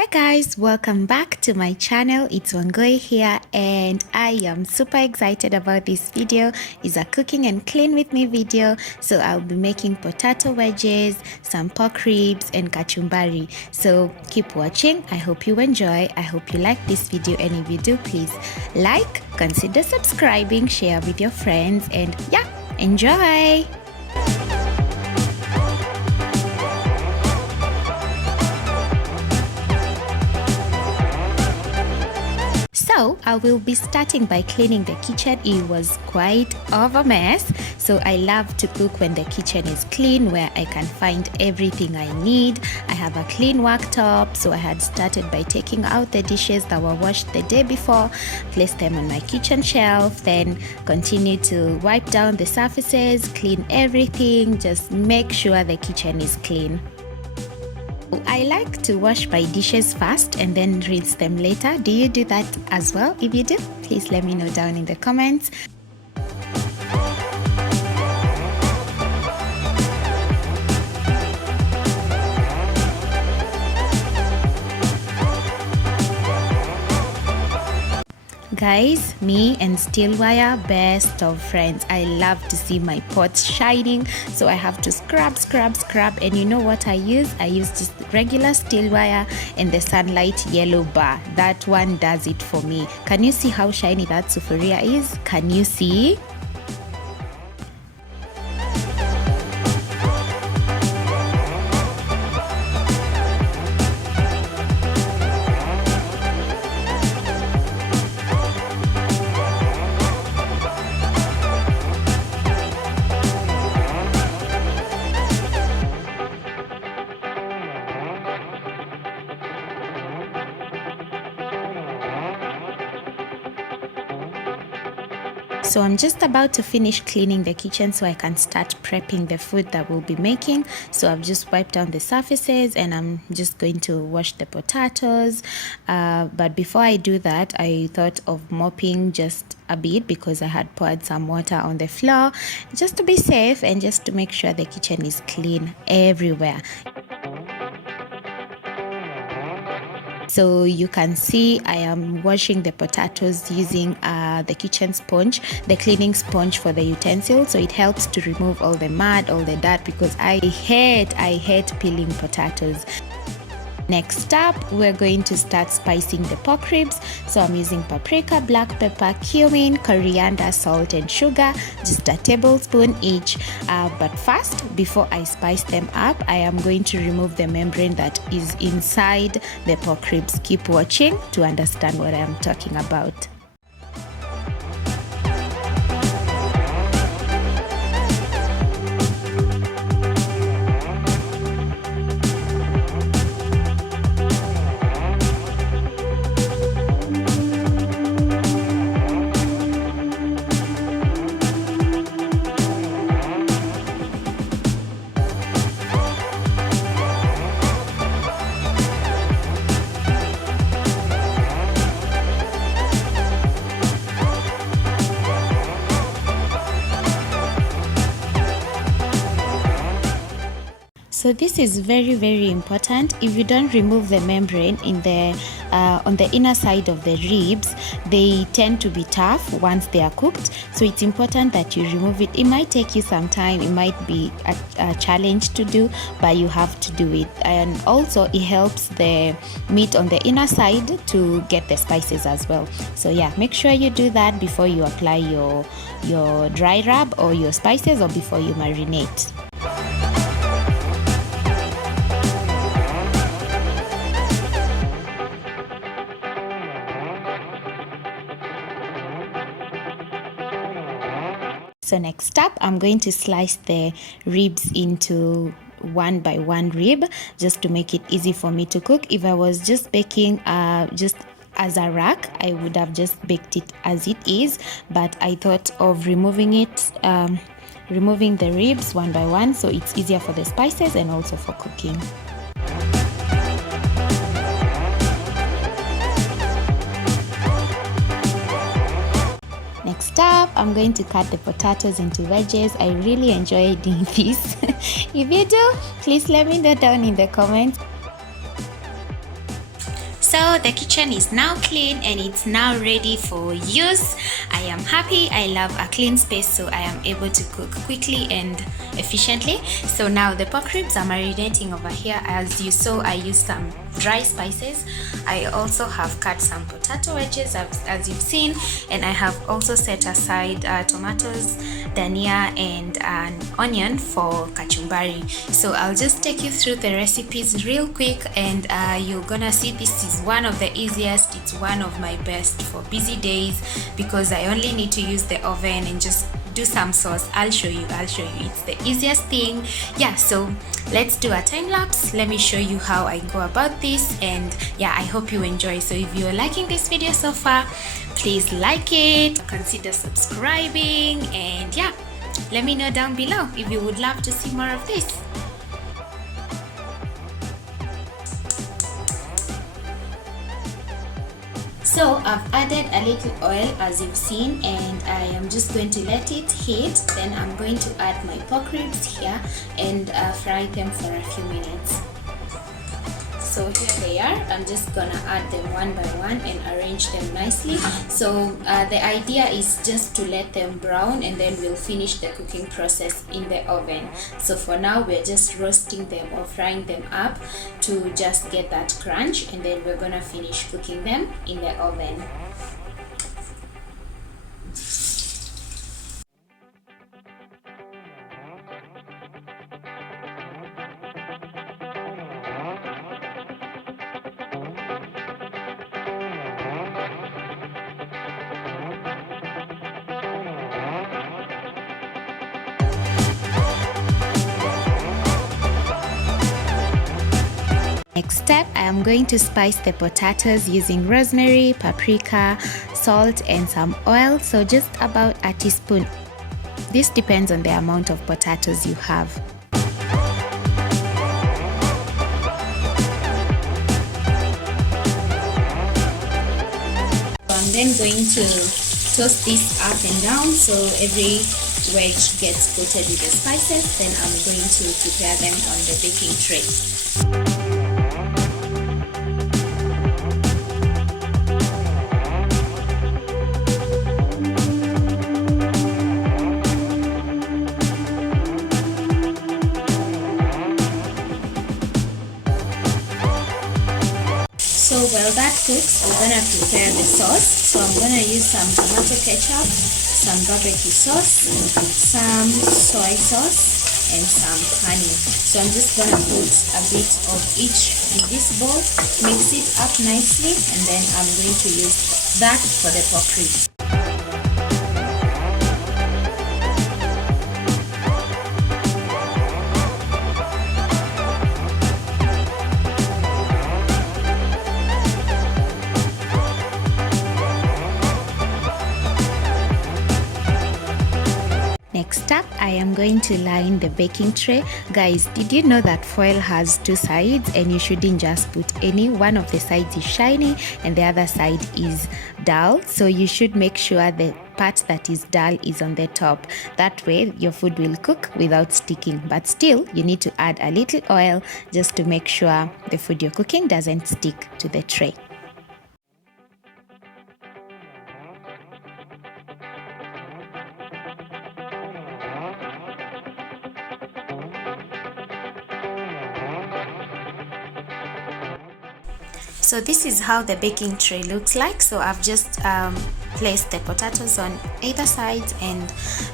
Hey guys, welcome back to my channel. It's Wangoi here and I am super excited about this video. It's a cooking and clean with me video. So I'll be making potato wedges, some pork ribs and kachumbari. So keep watching. I hope you enjoy. I hope you like this video, and if you do, please like, consider subscribing, share with your friends, and yeah, enjoy! So I will be starting by cleaning the kitchen. It was quite of a mess. So I love to cook when the kitchen is clean, where I can find everything I need. I have a clean worktop, so I had started by taking out the dishes that were washed the day before, place them on my kitchen shelf, then continue to wipe down the surfaces, clean everything, just make sure the kitchen is clean. I like to wash my dishes first and then rinse them later. Do you do that as well? If you do, please let me know down in the comments. Guys, me and steel wire, best of friends. I love to see my pots shining, so I have to scrub, and you know what I use? I use just regular steel wire and the sunlight yellow bar. That one does it for me. Can you see how shiny that sufuria is? Can you see? So I'm just about to finish cleaning the kitchen so I can start prepping the food that we'll be making. So I've just wiped down the surfaces and I'm just going to wash the potatoes. But before I do that, I thought of mopping just a bit because I had poured some water on the floor just to be safe and just to make sure the kitchen is clean everywhere. So you can see I am washing the potatoes using the kitchen sponge, the cleaning sponge for the utensil. So it helps to remove all the mud, all the dirt, because I hate peeling potatoes. Next up, we're going to start spicing the pork ribs. So I'm using paprika, black pepper, cumin, coriander, salt and sugar, just a tablespoon each. But first, before I spice them up, I am going to remove the membrane that is inside the pork ribs. Keep watching to understand what I'm talking about. So this is very important. If you don't remove the membrane in the on the inner side of the ribs, they tend to be tough once they are cooked. So it's important that you remove it. It might take you some time, it might be a challenge to do, but you have to do it. And also it helps the meat on the inner side to get the spices as well. So yeah, make sure you do that before you apply your dry rub or your spices, or before you marinate. So next up, I'm going to slice the ribs into one by one rib, just to make it easy for me to cook. If I was just baking just as a rack, I would have just baked it as it is, but I thought of removing the ribs one by one, so it's easier for the spices and also for cooking. Next up, I'm going to cut the potatoes into wedges. I really enjoy doing this. If you do, please let me know down in the comments. So the kitchen is now clean and it's now ready for use. I am happy. I love a clean space, so I am able to cook quickly and efficiently. So now the pork ribs are marinating over here. As you saw, I used some dry spices. I also have cut some potato wedges as you've seen, and I have also set aside tomatoes, dania, and an onion for kachumbari. So I'll just take you through the recipes real quick, and you're gonna see this is one of the easiest. It's one of my best for busy days because I only need to use the oven and just do some sauce. I'll show you. It's the easiest thing. Yeah, so let's do a time lapse. Let me show you how I go about this, and yeah, I hope you enjoy. So if you're liking this video so far, please like it, consider subscribing, and yeah, let me know down below if you would love to see more of this. So I've added a little oil as you've seen, and I am just going to let it heat. Then I'm going to add my pork ribs here and fry them for a few minutes. So here they are. I'm just gonna add them one by one and arrange them nicely. So the idea is just to let them brown, and then we'll finish the cooking process in the oven. So for now we're just roasting them or frying them up to just get that crunch, and then we're gonna finish cooking them in the oven. Next step, I am going to spice the potatoes using rosemary, paprika, salt, and some oil. So just about a teaspoon. This depends on the amount of potatoes you have. So I'm then going to toast this up and down so every wedge gets coated with the spices. Then I'm going to prepare them on the baking tray. So while that cooks, we're gonna prepare the sauce. So I'm gonna use some tomato ketchup, some barbecue sauce, some soy sauce, and some honey. So I'm just gonna put a bit of each in this bowl, mix it up nicely, and then I'm going to use that for the pork ribs. Next up, I am going to line the baking tray. Guys, did you know that foil has two sides and you shouldn't just put any? One of the sides is shiny and the other side is dull. So you should make sure the part that is dull is on the top. That way your food will cook without sticking. But still, you need to add a little oil just to make sure the food you're cooking doesn't stick to the tray. So this is how the baking tray looks like. So I've just placed the potatoes on either side and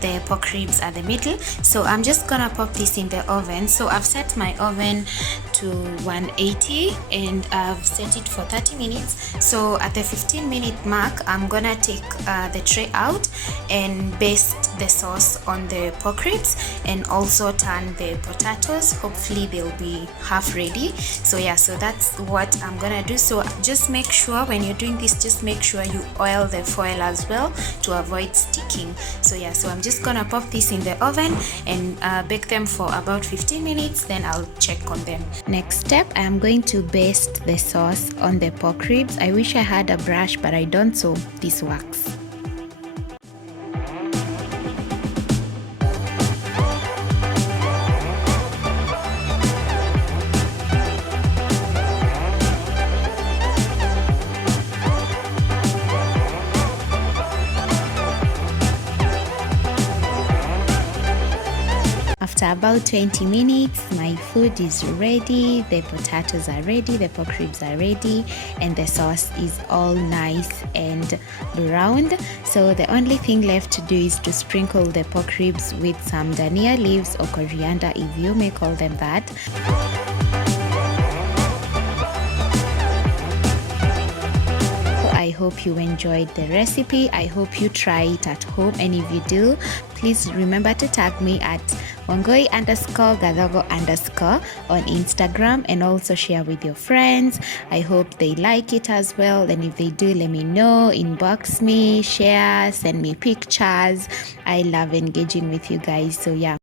the pork ribs at the middle. So I'm just gonna pop this in the oven. So I've set my oven to 180 and I've set it for 30 minutes. So at the 15-minute mark, I'm gonna take the tray out and baste the sauce on the pork ribs and also turn the potatoes. Hopefully they'll be half ready. So yeah, so that's what I'm gonna do. So just make sure when you're doing this, just make sure you oil the foil as well to avoid sticking. So yeah, so I'm just gonna pop this in the oven and bake them for about 15 minutes, then I'll check on them. Next step, I am going to baste the sauce on the pork ribs. I wish I had a brush, but I don't, so this works. After about 20 minutes, my food is ready, the potatoes are ready, the pork ribs are ready, and the sauce is all nice and browned. So the only thing left to do is to sprinkle the pork ribs with some dania leaves or coriander, if you may call them that. I hope you enjoyed the recipe. I hope you try it at home, and if you do, please remember to tag me at wangoi_gadogo_ on Instagram, and also share with your friends. I hope they like it as well, and if they do, let me know, inbox me, share, send me pictures. I love engaging with you guys, so yeah.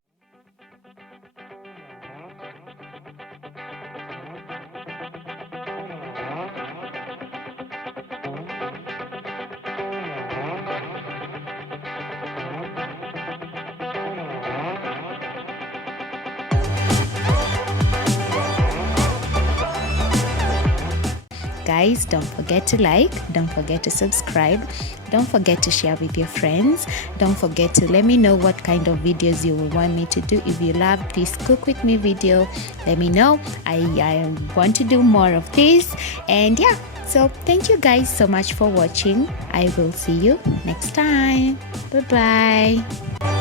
Guys, don't forget to like, don't forget to subscribe, don't forget to share with your friends, don't forget to let me know what kind of videos you will want me to do. If you love this cook with me video, let me know. I want to do more of this, and yeah, so thank you guys so much for watching. I will see you next time. Bye bye.